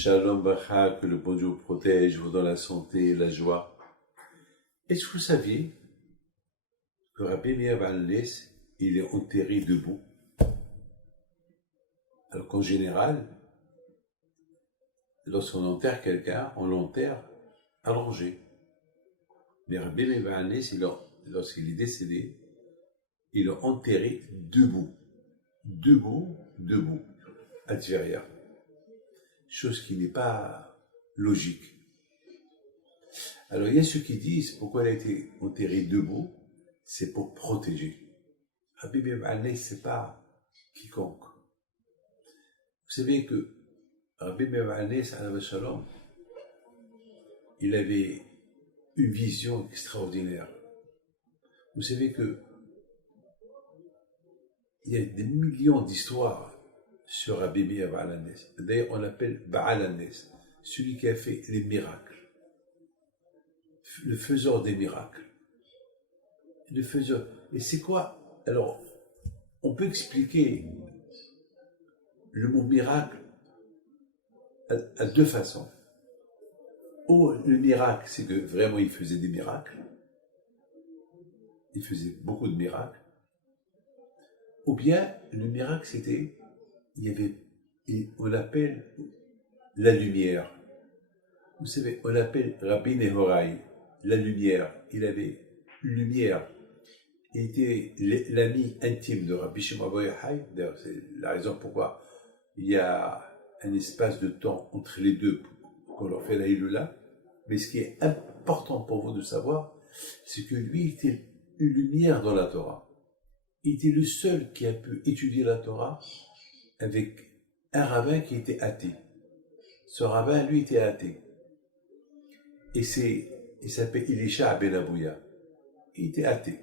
Shalom Bacha, que le bon Dieu vous protège, vous donne la santé, la joie. Est-ce que vous saviez que Rabbi Meir Baal Hanès, il est enterré debout? Alors qu'en général, lorsqu'on enterre quelqu'un, on l'enterre allongé. Mais Rabbi Meir Baal Hanès, lorsqu'il est décédé, il est enterré debout. Debout, à Tveria. Chose qui n'est pas logique. Alors il y a ceux qui disent pourquoi il a été enterré debout, c'est pour protéger. Rabbi Meir Baal Hanès, c'est pas quiconque. Vous savez que Rabbi Meir Baal Hanès, alav shalom, il avait une vision extraordinaire. Vous savez que il y a des millions d'histoires sur Rabbi Meir Baal Hanès. D'ailleurs, on l'appelle Baal Hanès, celui qui a fait les miracles, le faiseur des miracles. Le faiseur. Et c'est quoi? Alors, on peut expliquer le mot miracle à deux façons. Ou le miracle, c'est que vraiment il faisait des miracles. Il faisait beaucoup de miracles. Ou bien, le miracle, c'était, on l'appelle la lumière. Vous savez, on l'appelle Rabbi Nehorai, la lumière. Il avait une lumière. Il était l'ami intime de Rabbi Shimon Bar Yochai. D'ailleurs, c'est la raison pourquoi il y a un espace de temps entre les deux qu'on leur fait la Hilula. Mais ce qui est important pour vous de savoir, c'est que lui était une lumière dans la Torah. Il était le seul qui a pu étudier la Torah avec un rabbin qui était athée. Ce rabbin, lui, était athée. Et il s'appelait Elisha Ben Abouya. Il était athée,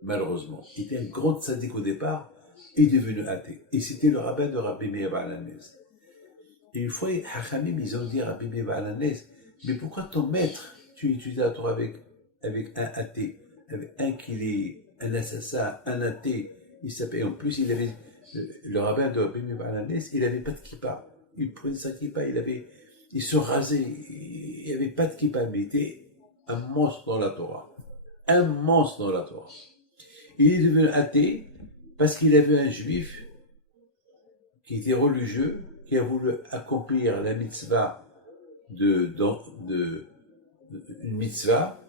malheureusement. Il était un grand tzaddik au départ et devenu athée. Et c'était le rabbin de Rabbi Meir Baal Hanès. Et une fois, les Hachamim, ils ont dit à Rabbi Meir Baal Hanès, mais pourquoi ton maître, tu étudies la Torah avec un athée, avec un qui est un assassin, un athée? Il s'appelait, en plus, il avait, le rabbin de Rabbi Meir Baal Hanès, il n'avait pas de kippa. Il prenait sa kippa, il se rasait, il n'y avait pas de kippa, mais il était un monstre dans la Torah. Un monstre dans la Torah. Il est devenu athée parce qu'il avait un juif qui était religieux, qui a voulu accomplir la mitzvah une mitzvah.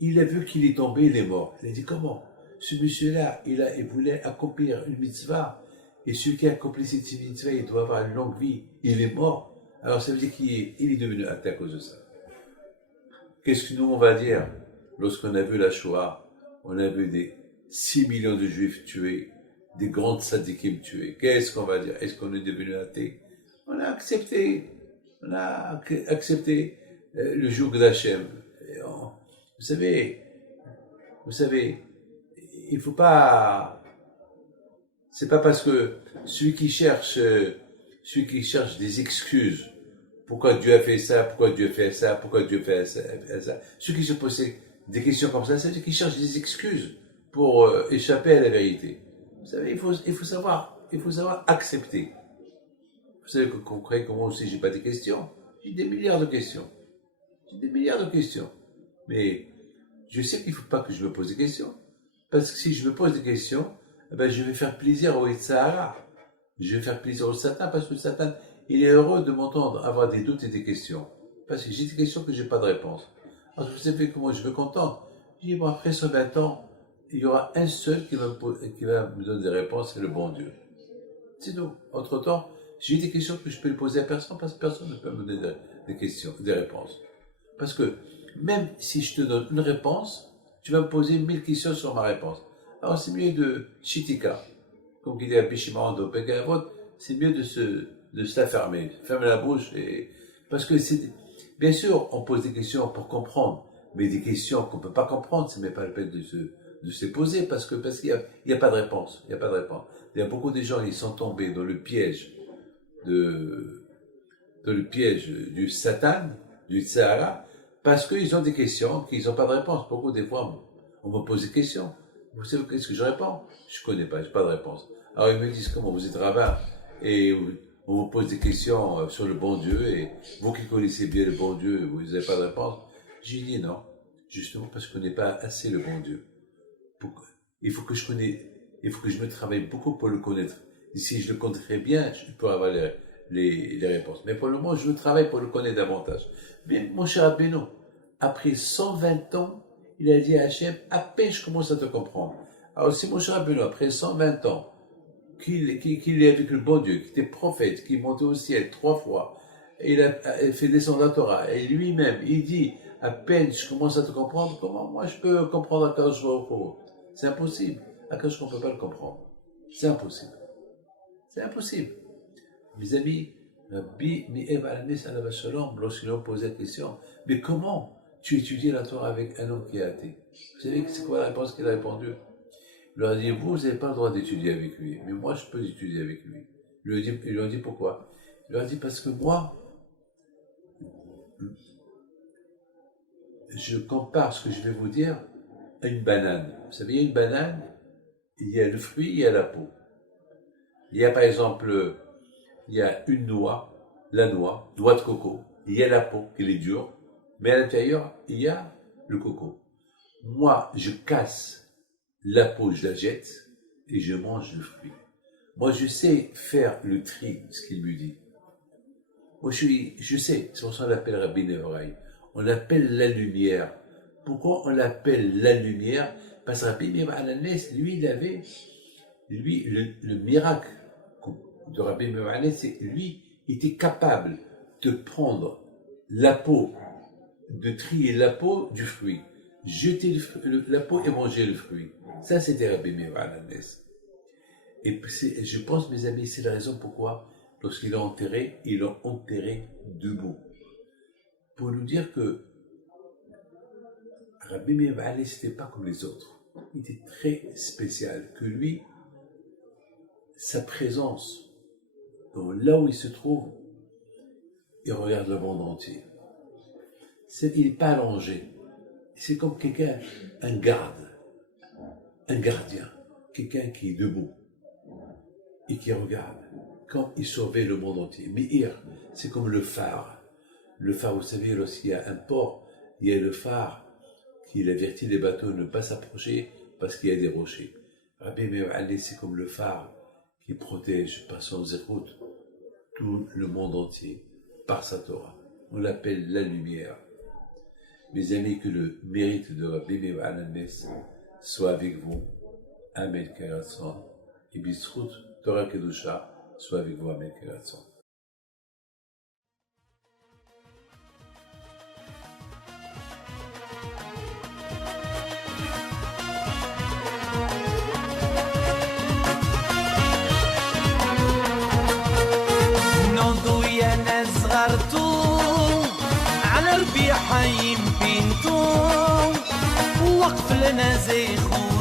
Il a vu qu'il est tombé, il est mort. Il a dit comment? Ce monsieur-là, il voulait accomplir une mitzvah, et celui qui a accompli cette mitzvah, il doit avoir une longue vie. Il est mort. Alors ça veut dire qu'il est devenu athée à cause de ça. Qu'est-ce que nous on va dire lorsqu'on a vu la Shoah? On a vu des 6 millions de juifs tués, des grandes tzadikim tués. Qu'est-ce qu'on va dire? Est-ce qu'on est devenu athée? On a accepté le joug d'Hachem. Vous savez, il faut pas. C'est pas parce que celui qui cherche des excuses, pourquoi Dieu a fait ça, pourquoi Dieu fait ça, pourquoi Dieu fait ça. Ceux qui se posent des questions comme ça, c'est-à-dire qu'ils cherchent des excuses pour échapper à la vérité. Vous savez, il faut savoir accepter. Vous savez que vous croyez que moi aussi j'ai pas des questions. J'ai des milliards de questions. Mais je sais qu'il ne faut pas que je me pose des questions. Parce que si je me pose des questions, je vais faire plaisir au Yitzhara. Je vais faire plaisir au Satan, parce que le Satan, il est heureux de m'entendre avoir des doutes et des questions. Parce que j'ai des questions que je n'ai pas de réponse. Alors vous savez comment je me contente? Je dis, bon, après 120 ans, il y aura un seul qui va me donner des réponses, c'est le bon Dieu. C'est tout. Entre-temps, j'ai des questions que je peux poser à personne, parce que personne ne peut me donner des réponses. Parce que même si je te donne une réponse, tu vas me poser 1000 questions sur ma réponse. Alors c'est mieux de chitika, comme il dit à Bishimon de Pegavot, c'est mieux de se la fermer la bouche. Parce que bien sûr, on pose des questions pour comprendre, mais des questions qu'on ne peut pas comprendre, ce n'est pas la peine de se les poser, parce qu'il n'y a pas de réponse. Il y a beaucoup de gens, ils sont tombés dans le piège du Satan, du Tsahara, parce qu'ils ont des questions qu'ils n'ont pas de réponse. Beaucoup des fois, on me pose des questions. Vous savez qu'est-ce que je réponds? Je ne connais pas, je n'ai pas de réponse. Alors ils me disent comment vous êtes rabbin et On vous pose des questions sur le bon Dieu et vous qui connaissez bien le bon Dieu, vous n'avez pas de réponse. J'ai dit non, justement parce que je ne connais pas assez le bon Dieu. Il faut que je me travaille beaucoup pour le connaître. Et si je le connaîtrais bien, je pourrais avoir les réponses. Mais pour le moment, je travaille pour le connaître davantage. Mais mon cher Rabbeinu, après 120 ans, il a dit à Hachem, à peine je commence à te comprendre. Alors si mon cher Rabbeinu, après 120 ans, qu'il est avec le bon Dieu, qui était prophète, qui est monté au ciel 3 fois, et il a fait descendre la Torah, et lui-même, il dit, à peine je commence à te comprendre, comment moi je peux comprendre Akadosh Baruch Hu? C'est impossible. Akadosh Baruch Hu ne peut pas le comprendre. C'est impossible. C'est impossible. Mes amis, Rabbi Meir Alanes Alav Shalom, lorsqu'ils ont posé la question, mais comment tu étudies la Torah avec un homme qui est athée? Vous savez c'est quoi la réponse qu'il a répondu? Il leur a dit, vous n'avez pas le droit d'étudier avec lui, mais moi je peux étudier avec lui. Ils lui ont dit pourquoi? Il leur a dit parce que moi, je compare ce que je vais vous dire à une banane. Vous savez, il y a une banane, il y a le fruit, il y a la peau. Il y a par exemple, il y a une noix, la noix de coco, il y a la peau, qui est dure, mais à l'intérieur, il y a le coco. Moi, je casse la peau, je la jette et je mange le fruit. Moi, je sais faire le tri, ce qu'il me dit. Moi, je sais, c'est pour ça qu'on l'appelle Rabbi Nehorai. On l'appelle la lumière. Pourquoi on l'appelle la lumière? Parce que Rabbi Meir Alanes, lui, il avait, le miracle de Rabbi Meir Alanes, c'est lui, il était capable de prendre la peau, de trier la peau du fruit, jeter la peau et manger le fruit. Ça, c'était Rabbi Meir Alanes. Et je pense, mes amis, c'est la raison pourquoi, lorsqu'il l'a enterré, ils l'ont enterré debout. Pour nous dire que Rabbi Meir Alanes n'était pas comme les autres. Il était très spécial. Que lui, sa présence, là où il se trouve, il regarde le monde entier. Il n'est pas allongé. C'est comme quelqu'un, un garde, un gardien, quelqu'un qui est debout et qui regarde, comme il surveille le monde entier. Meir, c'est comme le phare. Le phare, vous savez, lorsqu'il y a un port, il y a le phare qui avertit les bateaux de ne pas s'approcher parce qu'il y a des rochers. Rabbi Meir Alanes, c'est comme le phare qui protège par son zérout tout le monde entier par sa Torah. On l'appelle la lumière. Mes amis, que le mérite de Rabbi Meir Alanes soit avec vous. Amen Keratzon. Et Bisrout Torah Kedusha soit avec vous. Amen Keratzon. على ربيع حي بنتو وقف لنا زي خو